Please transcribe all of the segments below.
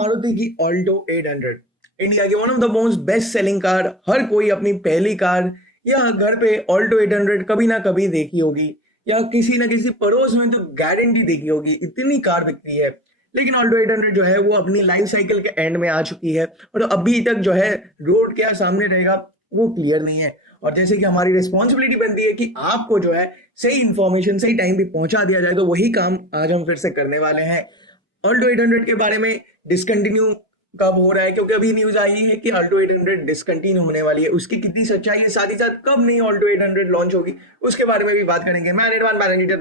मारुति की Alto 800, India की one of the most best selling car. हर कोई अपनी पहली कार या घर पे ऑल्टो 800 कभी ना कभी देखी होगी या किसी ना किसी पड़ोस में तो गारंटी देखी होगी, इतनी कार बिकती है। लेकिन ऑल्टो 800 जो है वो अपनी लाइफ साइकिल के एंड में आ चुकी है और अभी तक जो है रोड क्या सामने रहेगा वो क्लियर नहीं है। और जैसे कि हमारी रिस्पॉन्सिबिलिटी बनती है कि आपको जो है सही इंफॉर्मेशन सही टाइम पे पहुंचा दिया जाए, तो वही काम आज हम फिर से करने वाले हैं। ऑल्टो 800 के बारे में डिसकंटिन्यू कब हो रहा है, क्योंकि अभी न्यूज आई है कि ऑल्टो 800 डिसकंटिन्यू होने वाली है, उसकी कितनी सच्चाई है, साथ ही साथ कब नई ऑल्टो 800 लॉन्च होगी उसके बारे में भी बात करेंगे। मैं निर्वाण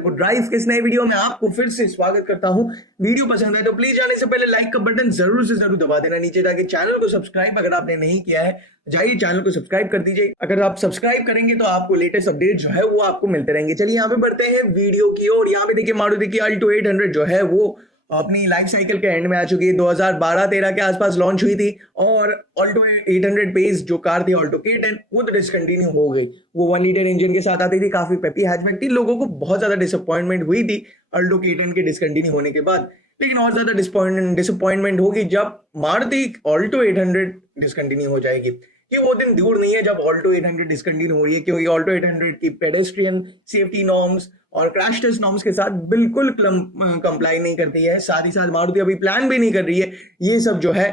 ड्राइव के इस नए वीडियो में आपको फिर से स्वागत करता हूं। वीडियो पसंद है तो प्लीज जाने से पहले लाइक का बटन जरूर से जरूर दबा देना नीचे, ताकि चैनल को सब्सक्राइब अगर आपने नहीं किया है जाइए चैनल को सब्सक्राइब कर दीजिए। अगर आप सब्सक्राइब करेंगे तो आपको लेटेस्ट अपडेट जो है वो आपको मिलते रहेंगे। चलिए यहाँ पे बढ़ते हैं वीडियो की ओर। यहाँ पे देखिए मारुति की ऑल्टो 800 जो है वो अपनी लाइफ साइकिल के एंड में आ चुकी है। 2012-13 के आसपास लॉन्च हुई थी और ऑल्टो 800 बेस जो कार थी ऑल्टो K10 वो तो डिसकंटिन्यू हो गई। वो 1 लीटर इंजन के साथ आती थी, काफी पेपी हैचबैक थी। लोगों को बहुत ज्यादा डिसअपॉइंटमेंट हुई थी ऑल्टो K10 के डिसकंटिन्यू होने के बाद, लेकिन और ज्यादा डिसअपॉइंटमेंट होगी जब मारुति ऑल्टो 800 डिसकंटिन्यू हो जाएगी। कि वो दिन दूर नहीं है जब ऑल्टो 800 डिसकंटिन्यू हो रही है, क्योंकि ऑल्टो 800 की पेडेस्ट्रियन सेफ्टी नॉर्म्स और क्रैश टेस्ट नॉर्म्स के साथ बिल्कुल कंप्लाई नहीं करती है। साथ ही साथ मारुति अभी प्लान भी नहीं कर रही है ये सब जो है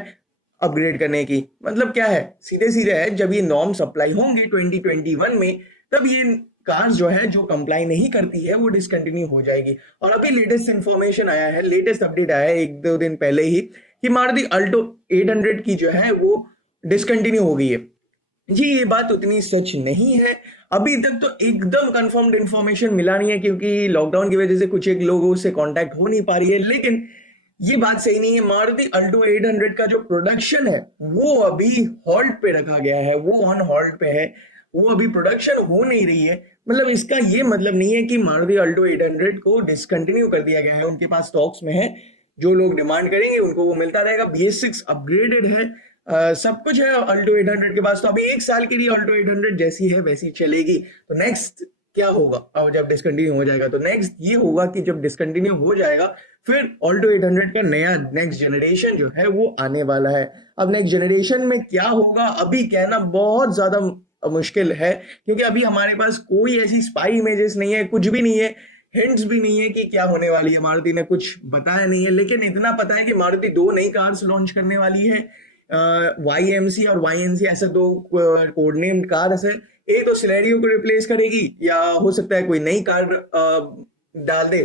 अपग्रेड करने की। मतलब क्या है, सीधे सीधे है, जब ये नॉर्म्स अप्लाई होंगे 2021 में तब ये कार्स जो है जो कंप्लाई नहीं करती है वो डिसकंटिन्यू हो जाएगी। और अभी लेटेस्ट इंफॉर्मेशन आया है, लेटेस्ट अपडेट आया है 1-2 दिन पहले ही कि मारुति ऑल्टो 800 की जो है वो डिसकंटिन्यू हो गई है। जी ये बात उतनी सच नहीं है, अभी तक तो एकदम कंफर्म्ड इंफॉर्मेशन मिला नहीं है, क्योंकि लॉकडाउन की वजह से कुछ एक लोगों से कांटेक्ट हो नहीं पा रही है। लेकिन ये बात सही नहीं है, मारुति ऑल्टो 800 का जो प्रोडक्शन है वो अभी हॉल्ट पे रखा गया है, वो ऑन हॉल्ट पे है, वो अभी प्रोडक्शन हो नहीं रही है। मतलब इसका ये मतलब नहीं है कि मारुति ऑल्टो 800 को डिसकंटिन्यू कर दिया गया है, उनके पास स्टॉक्स में है, जो लोग डिमांड करेंगे उनको वो मिलता रहेगा। BS6 अपग्रेडेड है, सब कुछ है ऑल्टो 800 के पास। तो अभी 1 साल के लिए ऑल्टो 800 जैसी है वैसी चलेगी। तो नेक्स्ट क्या होगा अब जब डिसकंटिन्यू हो जाएगा, तो नेक्स्ट ये होगा कि जब डिसकंटिन्यू हो जाएगा फिर ऑल्टो 800 का नया नेक्स्ट जनरेशन जो है वो आने वाला है। अब नेक्स्ट जनरेशन में क्या होगा अभी कहना बहुत ज्यादा मुश्किल है, क्योंकि अभी हमारे पास कोई ऐसी स्पाई इमेजेस नहीं है, कुछ भी नहीं है, हिंट्स भी नहीं है कि क्या होने वाली है। मारुति ने कुछ बताया नहीं है, लेकिन इतना पता है कि मारुति 2 नई कार्स लॉन्च करने वाली है। YMC और YNC ऐसे 2 कोडनेम्ड कार्स है। एक तो सिलेरियो को रिप्लेस करेगी या हो सकता है कोई नई कार डाल दे,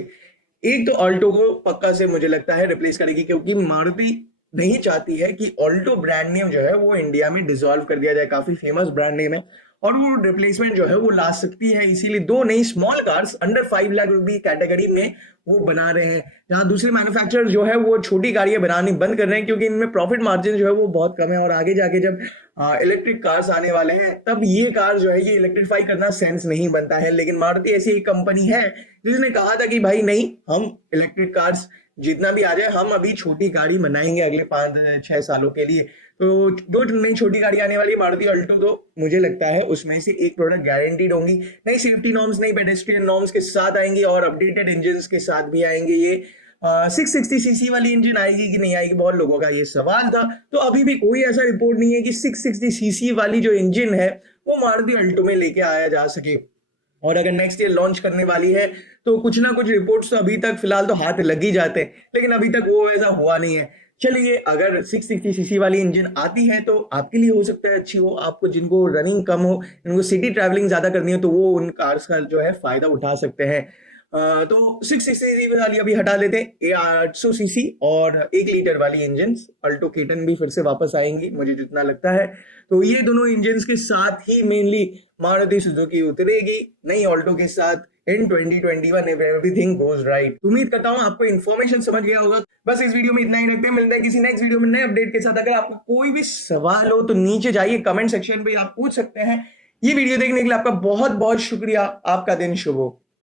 एक तो ऑल्टो को पक्का से मुझे लगता है रिप्लेस करेगी, क्योंकि मारुति नहीं चाहती है कि ऑल्टो ब्रांड नेम जो है वो इंडिया में डिसॉल्व कर दिया जाए। काफी फेमस ब्रांड नेम है और वो रिप्लेसमेंट जो है वो ला सकती है, इसीलिए 2 नई स्मॉल कार्स अंडर 5 लाख रुपए कैटेगरी में वो बना रहे हैं। जहां दूसरे मैन्युफैक्चरर जो है वो छोटी गाड़ियां बनानी बंद कर रहे हैं, क्योंकि इनमें प्रॉफिट मार्जिन जो है वो बहुत कम है। और आगे जाके जब इलेक्ट्रिक कार्स आने वाले हैं तब ये कार जो है ये इलेक्ट्रीफाई करना सेंस नहीं बनता है। लेकिन मारुति ऐसी एक कंपनी है जिसने कहा था कि भाई नहीं, हम इलेक्ट्रिक कार्स जितना भी आ जाए हम अभी छोटी गाड़ी बनाएंगे अगले 5-6 सालों के लिए। तो 2 नई छोटी गाड़ी आने वाली मारुति ऑल्टो, तो मुझे लगता है उसमें से एक प्रोडक्ट गारंटीड होंगी। नई सेफ्टी नॉर्म्स नई पेडेस्ट्रियन नॉर्म्स के साथ आएंगी और अपडेटेड इंजन के साथ भी आएंगे। ये 660cc वाली इंजन आएगी कि नहीं आएगी, बहुत लोगों का ये सवाल था। तो अभी भी कोई ऐसा रिपोर्ट नहीं है कि 660cc वाली जो इंजन है वो मारुति ऑल्टो में लेके आया जा सके। और अगर नेक्स्ट ईयर लॉन्च करने वाली है तो कुछ ना कुछ रिपोर्ट्स तो अभी तक फिलहाल तो हाथ लग ही जाते हैं, लेकिन अभी तक वो ऐसा हुआ नहीं है। चलिए, अगर 660cc वाली इंजन आती है तो आपके लिए हो सकता है अच्छी हो, आपको जिनको रनिंग कम हो, जिनको सिटी ट्रैवलिंग ज्यादा करनी हो, तो वो उन कार्स का जो है फायदा उठा सकते हैं। तो 660cc वाली अभी हटा देते हैं, 800cc और 1 लीटर वाली इंजन ऑल्टो K10 भी फिर से वापस आएंगी मुझे जितना लगता है। तो ये दोनों इंजन के साथ ही मेनली मारुति सुजुकी उतरेगी नई ऑल्टो के साथ इन 2021 if everything goes right। उम्मीद करता हूं आपको इन्फॉर्मेशन समझ गया होगा। बस इस वीडियो में इतना ही रखते हैं, मिलते हैं किसी नेक्स्ट वीडियो में नए अपडेट के साथ। अगर आपको कोई भी सवाल हो तो नीचे जाइए कमेंट सेक्शन पे आप पूछ सकते हैं। ये वीडियो देखने के लिए आपका बहुत बहुत शुक्रिया। आपका दिन शुभ हो।